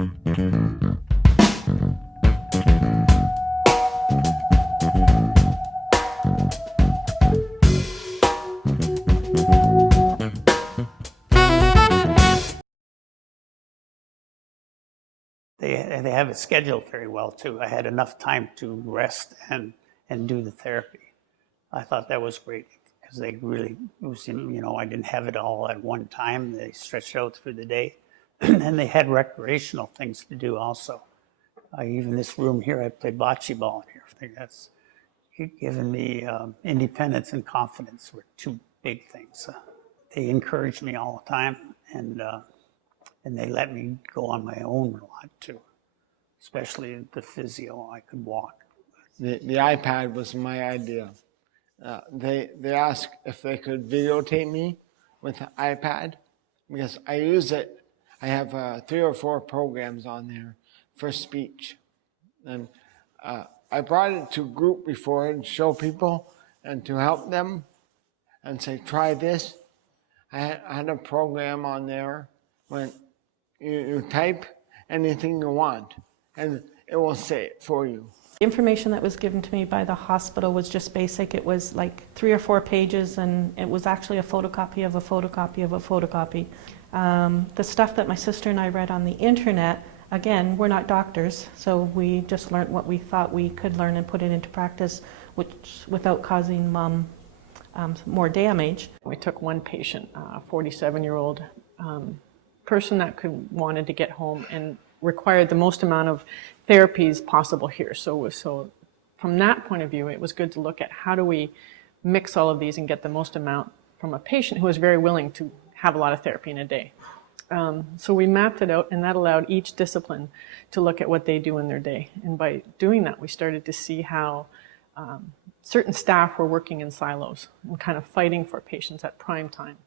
They have it scheduled very well too. I had enough time to rest and do the therapy. I thought that was great because they really, I didn't have it all at one time. They stretched out through the day. And they had recreational things to do also. Even this room here, I played bocce ball in here. I think that's given me independence and confidence were two big things. They encouraged me all the time, and they let me go on my own a lot too, especially the physio. I could walk. The iPad was my idea. They asked if they could videotape me with the iPad because I use it. I have 3 or 4 programs on there for speech. And I brought it to a group before and show people and to help them and say, try this. I had a program on there when you type anything you want and it will say it for you. The information that was given to me by the hospital was just basic. It was like 3 or 4 pages, and it was actually a photocopy of a photocopy of a photocopy. The stuff that my sister and I read on the internet, again, we're not doctors, so we just learned what we thought we could learn and put it into practice, which without causing mom more damage. We took one patient, a 47-year-old person that wanted to get home and required the most amount of therapies possible here. So from that point of view, it was good to look at how do we mix all of these and get the most amount from a patient who was very willing to have a lot of therapy in a day. So we mapped it out, and that allowed each discipline to look at what they do in their day. And by doing that, we started to see how certain staff were working in silos and kind of fighting for patients at prime time.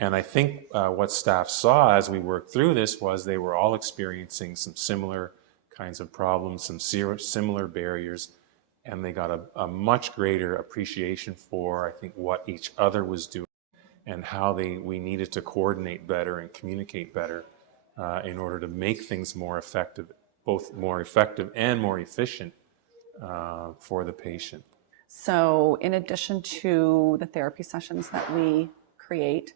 And I think what staff saw as we worked through this was they were all experiencing some similar kinds of problems, some similar barriers, and they got a much greater appreciation for, I think, what each other was doing and how we needed to coordinate better and communicate better in order to make things more effective, both more effective and more efficient for the patient. So in addition to the therapy sessions that we create,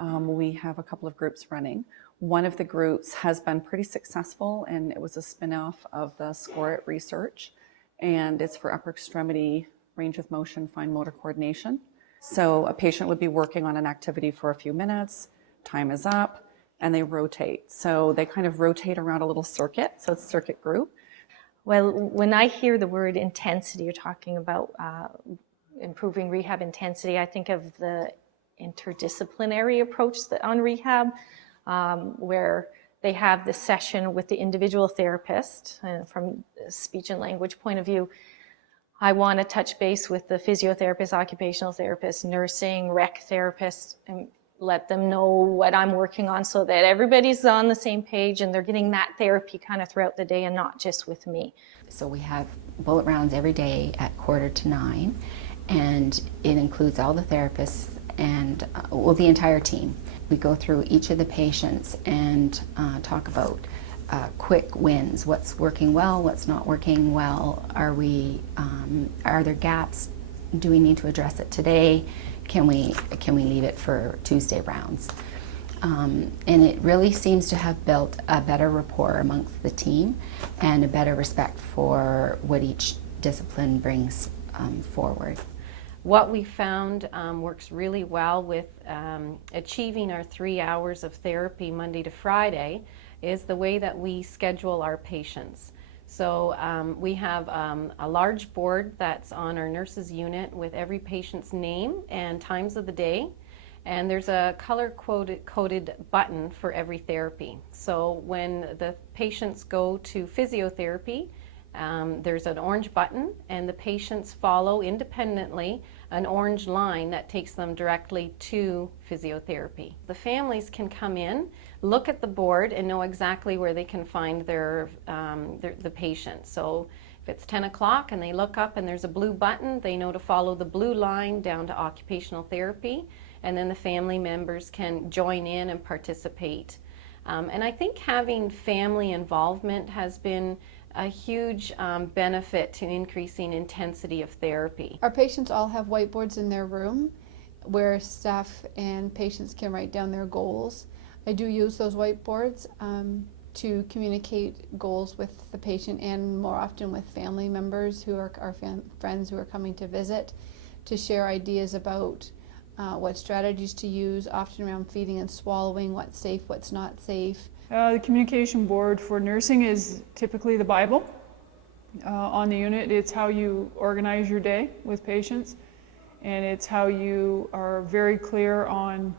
we have a couple of groups running. One of the groups has been pretty successful, and it was a spin-off of the Score It research, and it's for upper extremity range of motion, fine motor coordination. So a patient would be working on an activity for a few minutes, time is up, and they rotate. So they kind of rotate around a little circuit, so it's a circuit group. Well, when I hear the word intensity, you're talking about improving rehab intensity, I think of the interdisciplinary approach on rehab, where they have the session with the individual therapist, and from a speech and language point of view, I want to touch base with the physiotherapist, occupational therapist, nursing, rec therapist, and let them know what I'm working on so that everybody's on the same page and they're getting that therapy kind of throughout the day and not just with me. So we have bullet rounds every day at 8:45, and it includes all the therapists and the entire team. We go through each of the patients and talk about quick wins. What's working well? What's not working well? Are there gaps? Do we need to address it today? Can we leave it for Tuesday rounds? And it really seems to have built a better rapport amongst the team and a better respect for what each discipline brings forward. What we found works really well with achieving our 3 hours of therapy Monday to Friday is the way that we schedule our patients. So we have a large board that's on our nurses unit with every patient's name and times of the day, and there's a color-coded button for every therapy. So when the patients go to physiotherapy, there's an orange button, and the patients follow independently an orange line that takes them directly to physiotherapy. The families can come in, look at the board, and know exactly where they can find the patient. So if it's 10 o'clock and they look up and there's a blue button, they know to follow the blue line down to occupational therapy, and then the family members can join in and participate. And I think having family involvement has been a huge benefit to increasing intensity of therapy. Our patients all have whiteboards in their room where staff and patients can write down their goals. I do use those whiteboards to communicate goals with the patient and more often with family members who are our friends who are coming to visit, to share ideas about what strategies to use, often around feeding and swallowing, what's safe, what's not safe. The communication board for nursing is typically the Bible. On the unit, it's how you organize your day with patients, and it's how you are very clear on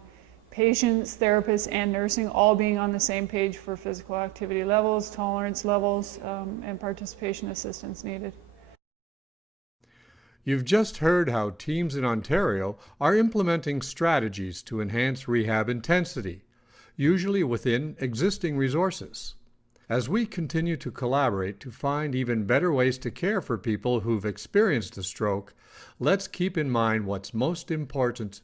patients, therapists, and nursing all being on the same page for physical activity levels, tolerance levels, and participation assistance needed. You've just heard how teams in Ontario are implementing strategies to enhance rehab intensity, usually within existing resources. As we continue to collaborate to find even better ways to care for people who've experienced a stroke, let's keep in mind what's most important.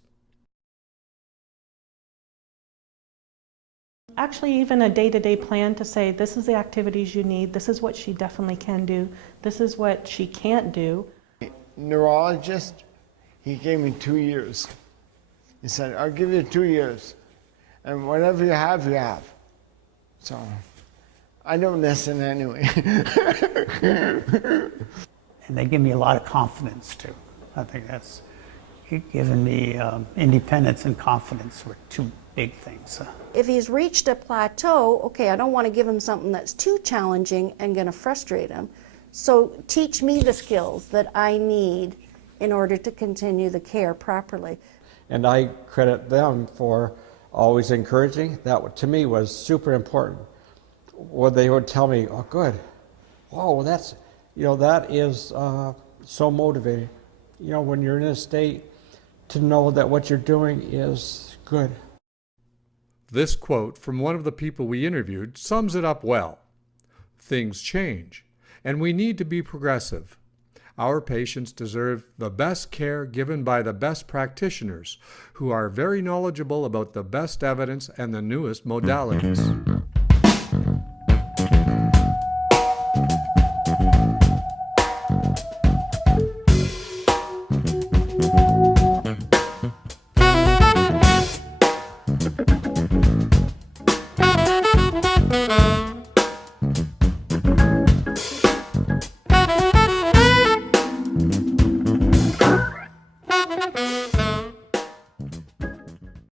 Actually, even a day-to-day plan to say, this is the activities you need, this is what she definitely can do, this is what she can't do. Neurologist, he gave me 2 years. He said, I'll give you 2 years, and whatever you have, you have. So I don't listen anyway. And they give me a lot of confidence too. I think that's given me independence and confidence were two big things. If he's reached a plateau, okay, I don't want to give him something that's too challenging and going to frustrate him. So teach me the skills that I need in order to continue the care properly. And I credit them for always encouraging. That to me was super important. When they would tell me, oh good, whoa, that's, that is so motivating. When you're in a state to know that what you're doing is good. This quote from one of the people we interviewed sums it up well. Things change, and we need to be progressive. Our patients deserve the best care given by the best practitioners who are very knowledgeable about the best evidence and the newest modalities.